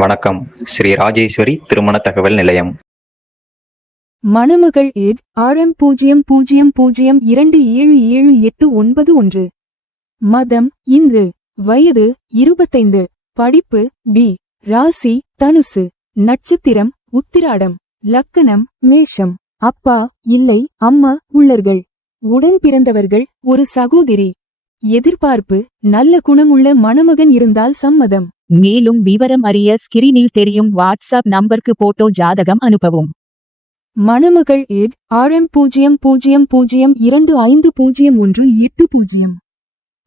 வணக்கம். ஸ்ரீ ராஜேஸ்வரி திருமண தகவல் நிலையம். மணமகள் RM0002777891. மதம் இந்து. வயது 25. படிப்பு பி. ராசி தனுசு. நட்சத்திரம் உத்திராடம். லக்கணம் மேஷம். அப்பா இல்லை, அம்மா உள்ளர்கள். உடன் பிறந்தவர்கள் ஒரு சகோதரி. எதிர்பார்ப்பு நல்ல குணமுள்ள மணமகன் இருந்தால் சம்மதம். மேலும் விவரம் அறிய ஸ்கிரீனில் தெரியும் வாட்ஸ்அப் நம்பருக்கு போட்டோ ஜாதகம் அனுப்பவும். மணமகள் RM00025018.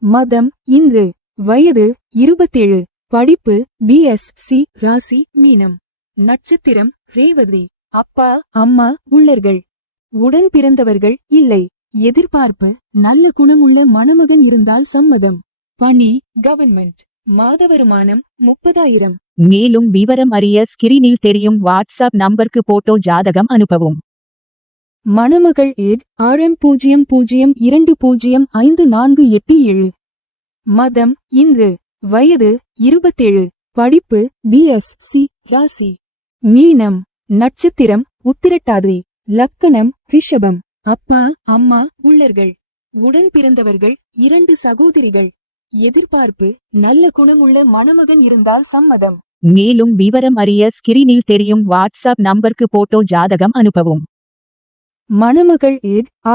மதம் இந்து. வயது 27. படிப்பு BSc. ராசி மீனம். நட்சத்திரம் ரேவதி. அப்பா அம்மா உள்ளர்கள். உடன் பிறந்தவர்கள் இல்லை. எதிர்பார்ப்பு நல்ல குணமுள்ள மணமகன் இருந்தால் சம்மதம். பணி கவர்மெண்ட். மாத வருமானம் 30,000. மேலும் விவரம் அறிய ஸ்கிரீனில் தெரியும் வாட்ஸ்அப் நம்பருக்கு போட்டோ ஜாதகம் அனுப்பவும். மணமகள் RM00205487. மதம் இந்து. வயது 27. படிப்பு BSc. ராசி மீனம். நட்சத்திரம் உத்திரட்டாதி. லக்கணம் ரிஷபம். அப்பா அம்மா உள்ளர்கள். உடன் பிறந்தவர்கள் 2 சகோதரிகள். எதிர்பார்ப்பு நல்ல குணமுள்ள மணமகன் இருந்தால் சம்மதம். மேலும் விவரம் அறிய ஸ்கிரீனில் தெரியும் வாட்ஸ்அப் நம்பருக்கு போட்டோ ஜாதகம் அனுப்பவும். மணமகள்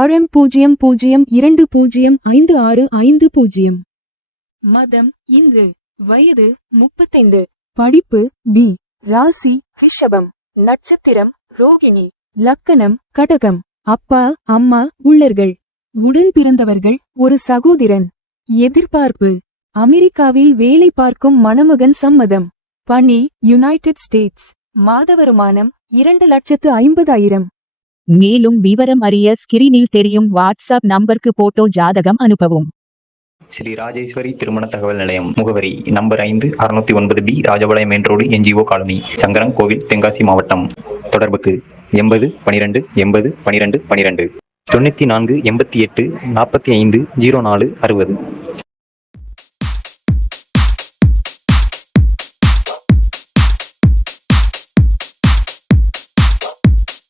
RM00205650. மதம் இந்து. வயது 35. படிப்பு பி. ராசி ரிஷபம். நட்சத்திரம் ரோகிணி. லக்கணம் கடகம். அப்பா அம்மா உள்ளர்கள். உடன் பிறந்தவர்கள் ஒரு சகோதரன். எதிர்பார்ப்பு அமெரிக்காவில் வேலை பார்க்கும் மணமகன் சம்மதம். பணி யுனைடெட் ஸ்டேட்ஸ். மாத வருமானம் 2,50,000. மேலும் விவரம் அறிய ஸ்கிரீனில் தெரியும் வாட்ஸ்அப் நம்பருக்கு போட்டோ ஜாதகம் அனுப்பவும். ஸ்ரீ ராஜேஸ்வரி திருமண தகவல் நிலையம். முகவரி number 5, 609B, Rajapalayam main road, NGO colony, Sankaran கோவில், தென்காசி மாவட்டம். தொடர்புக்கு 80 12 80 12 12 94 88 45 04 60.